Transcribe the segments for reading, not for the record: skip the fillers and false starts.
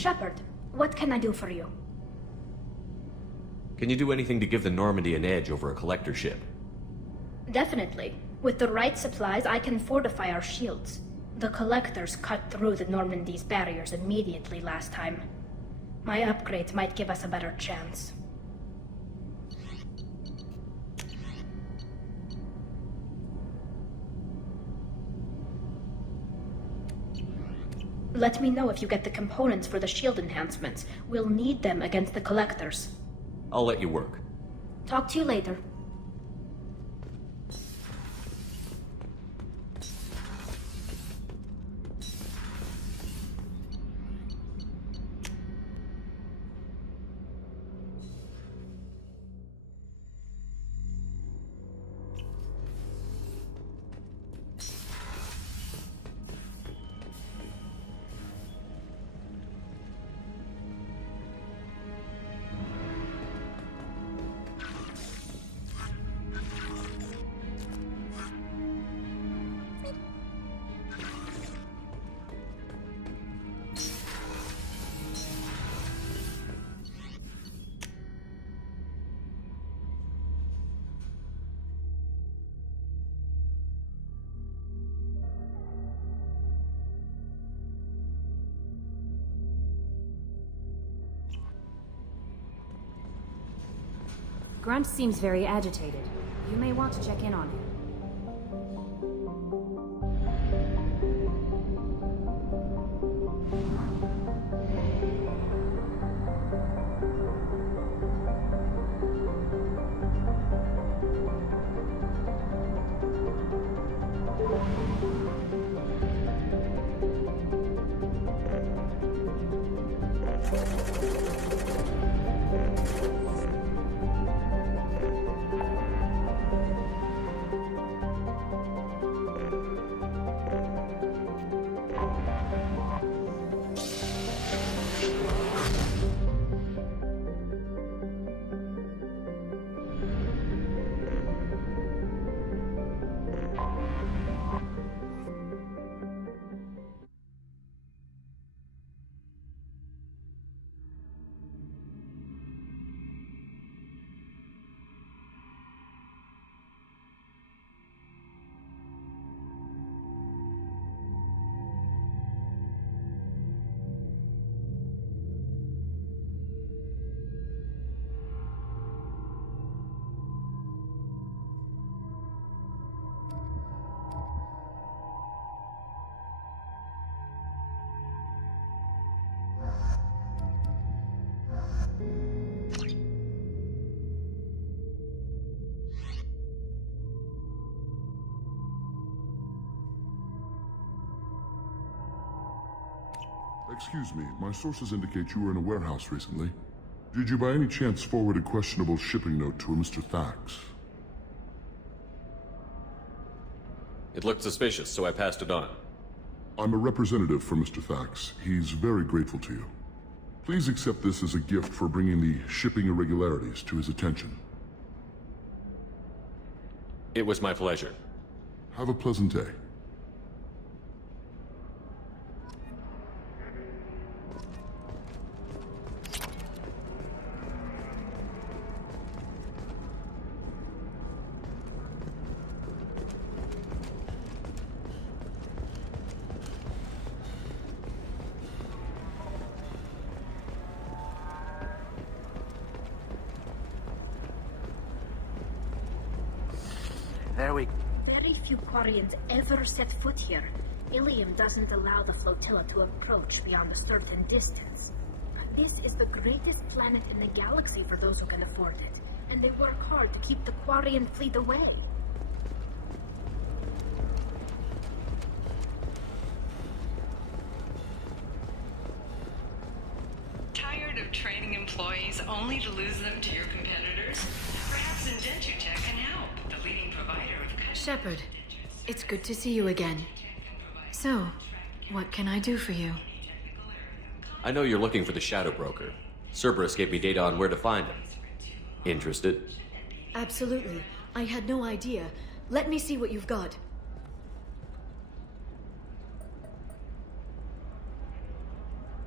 Shepard, what can I do for you? Can you do anything to give the Normandy an edge over a collector ship? Definitely. With the right supplies, I can fortify our shields. The collectors cut through the Normandy's barriers immediately last time. My upgrades might give us a better chance. Let me know if you get the components for the shield enhancements. We'll need them against the collectors. I'll let you work. Talk to you later. Grunt seems very agitated. You may want to check in on him. Excuse me, my sources indicate you were in a warehouse recently. Did you by any chance forward a questionable shipping note to a Mr. Thax? It looked suspicious, so I passed it on. I'm a representative for Mr. Thax. He's very grateful to you. Please accept this as a gift for bringing the shipping irregularities to his attention. It was my pleasure. Have a pleasant day. Very few Quarians ever set foot here. Ilium doesn't allow the flotilla to approach beyond a certain distance. This is the greatest planet in the galaxy for those who can afford it, and they work hard to keep the Quarian fleet away. Tired of training employees only to lose them to your competitors? Perhaps Indentutech can help, the leading provider of custom Shepard, it's good to see you again. So, what can I do for you? I know you're looking for the Shadow Broker. Cerberus gave me data on where to find him. Interested? Absolutely. I had no idea. Let me see what you've got.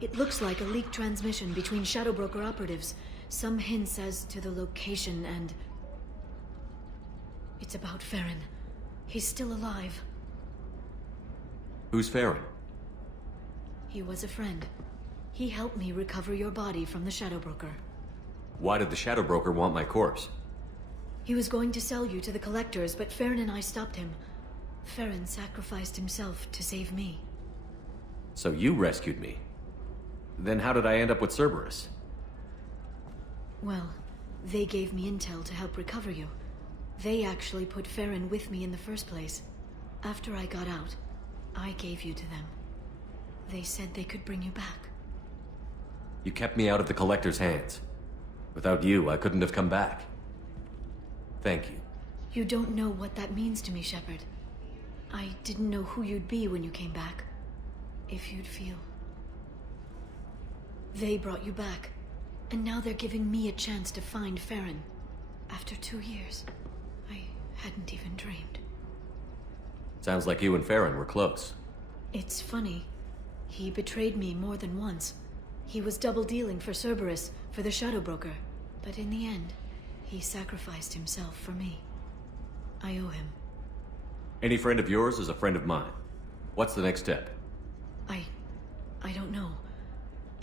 It looks like a leaked transmission between Shadow Broker operatives. Some hints as to the location and... It's about Farron. He's still alive. Who's Farron? He was a friend. He helped me recover your body from the Shadow Broker. Why did the Shadow Broker want my corpse? He was going to sell you to the collectors, but Farron and I stopped him. Farron sacrificed himself to save me. So you rescued me. Then how did I end up with Cerberus? Well, they gave me intel to help recover you. They actually put Farron with me in the first place. After I got out, I gave you to them. They said they could bring you back. You kept me out of the Collector's hands. Without you, I couldn't have come back. Thank you. You don't know what that means to me, Shepard. I didn't know who you'd be when you came back. If you'd feel. They brought you back, and now they're giving me a chance to find Farron. After 2 years, I hadn't even dreamed. Sounds like you and Farron were close. It's funny. He betrayed me more than once. He was double-dealing for Cerberus, for the Shadow Broker. But in the end, he sacrificed himself for me. I owe him. Any friend of yours is a friend of mine. What's the next step? I don't know.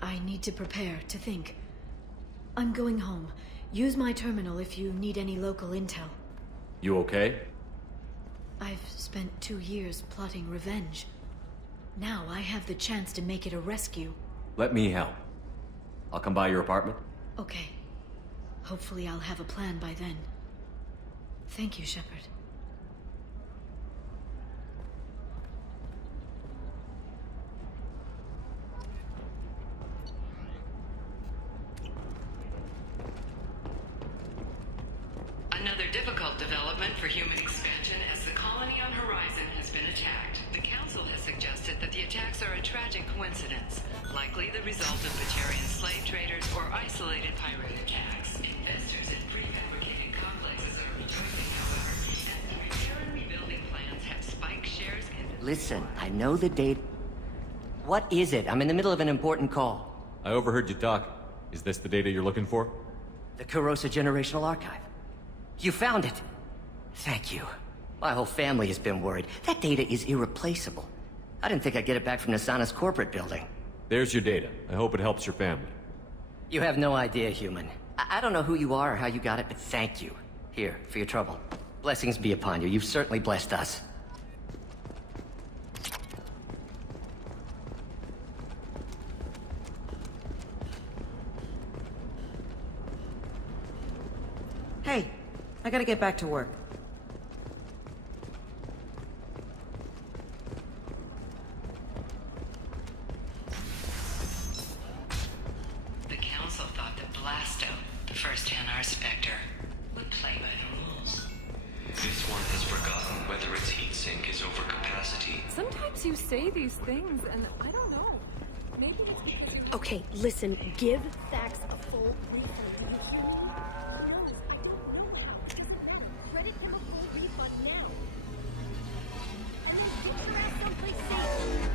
I need to prepare, to think. I'm going home. Use my terminal if you need any local intel. You okay? I've spent 2 years plotting revenge. Now I have the chance to make it a rescue. Let me help. I'll come by your apartment. Okay. Hopefully I'll have a plan by then. Thank you, Shepard. Another difficult development for human expansion as the colony on Horizon has been attacked. The Council has suggested that the attacks are a tragic coincidence, likely the result of Batarian slave traders or isolated pirate attacks. Investors in prefabricated complexes are rejoicing, however, as the repair and rebuilding plans have spiked shares in... Listen, I know the date. What is it? I'm in the middle of an important call. I overheard you talk. Is this the data you're looking for? The Corrosa Generational Archive. You found it! Thank you. My whole family has been worried. That data is irreplaceable. I didn't think I'd get it back from Nasana's corporate building. There's your data. I hope it helps your family. You have no idea, human. I don't know who you are or how you got it, but thank you. Here, for your trouble. Blessings be upon you. You've certainly blessed us. Hey, I gotta get back to work. The Council thought that Blasto, the first NR Spectre, would play by the rules. This one has forgotten whether its heat sink is over capacity. Sometimes you say these things, and I don't know. Maybe it's because you... Okay, listen, give Thax a full refund. Do you hear me? To be honest, I don't know how. Doesn't matter. Credit him a full refund now. And then get your ass someplace safe.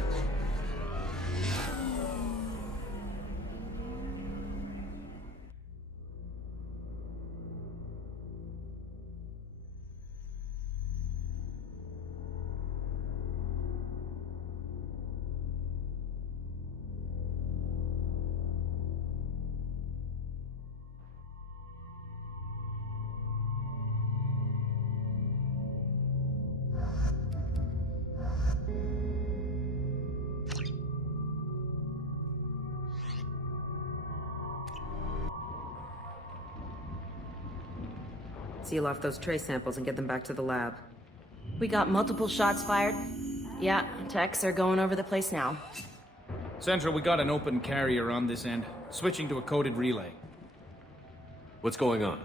Seal off those trace samples and get them back to the lab. We got multiple shots fired. Yeah, techs are going over the place now. Central, we got an open carrier on this end. Switching to a coded relay. What's going on?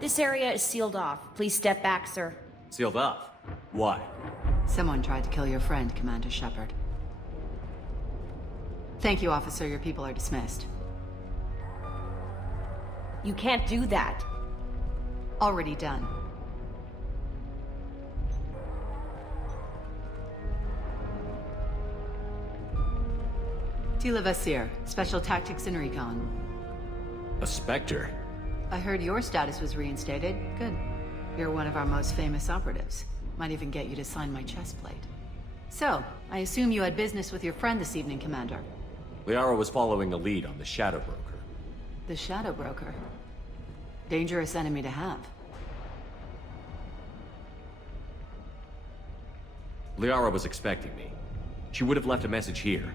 This area is sealed off. Please step back, sir. Sealed off? Why? Someone tried to kill your friend, Commander Shepard. Thank you, officer. Your people are dismissed. You can't do that. Already done. Tila Vasir, Special Tactics and Recon. A Spectre? I heard your status was reinstated. Good. You're one of our most famous operatives. Might even get you to sign my chest plate. So, I assume you had business with your friend this evening, Commander. Liara was following a lead on the Shadow Broker. The Shadow Broker. Dangerous enemy to have. Liara was expecting me. She would have left a message here.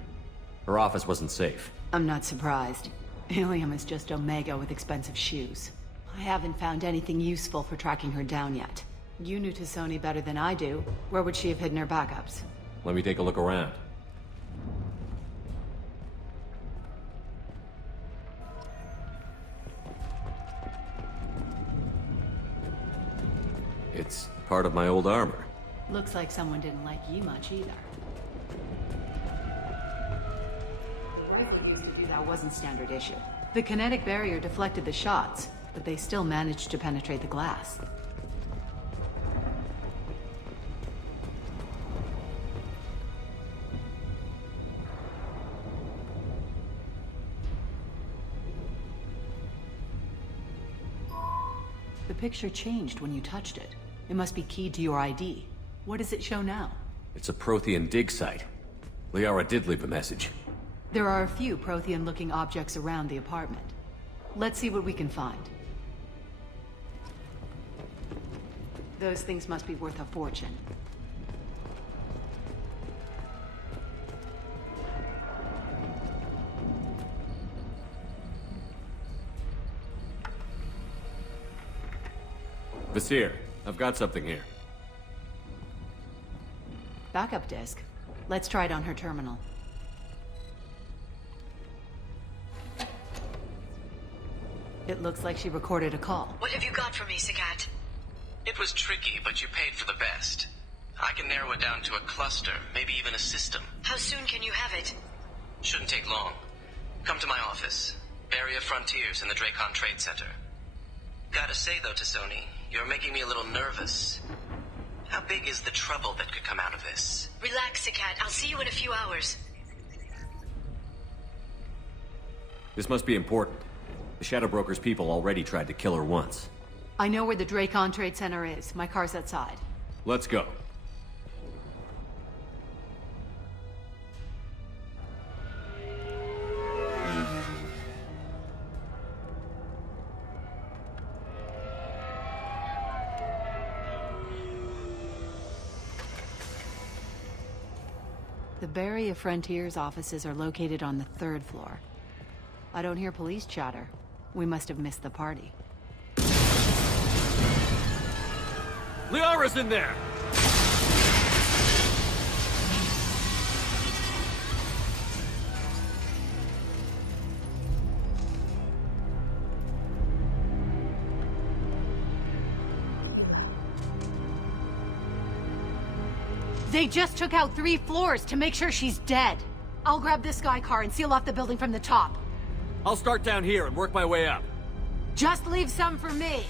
Her office wasn't safe. I'm not surprised. Ilium is just Omega with expensive shoes. I haven't found anything useful for tracking her down yet. You knew Tassoni better than I do. Where would she have hidden her backups? Let me take a look around. It's part of my old armor. Looks like someone didn't like you much either. The rifle used to do that wasn't standard issue. The kinetic barrier deflected the shots, but they still managed to penetrate the glass. The picture changed when you touched it. It must be keyed to your ID. What does it show now? It's a Prothean dig site. Liara did leave a message. There are a few Prothean-looking objects around the apartment. Let's see what we can find. Those things must be worth a fortune. Vasir, I've got something here. Backup disk. Let's try it on her terminal. It looks like she recorded a call. What have you got for me, Sagat? It was tricky, but you paid for the best. I can narrow it down to a cluster, maybe even a system. How soon can you have it? Shouldn't take long. Come to my office. Area Frontiers in the Dracon Trade Center. Gotta say though, Tassoni, you're making me a little nervous. How big is the trouble that could come out of this? Relax, Sagat. I'll see you in a few hours. This must be important. The Shadow Broker's people already tried to kill her once. I know where the Dracon Trade Center is. My car's outside. Let's go. The Barry of Frontiers offices are located on the 3rd floor. I don't hear police chatter. We must have missed the party. Liara's in there! They just took out 3 floors to make sure she's dead. I'll grab this Sky car and seal off the building from the top. I'll start down here and work my way up. Just leave some for me.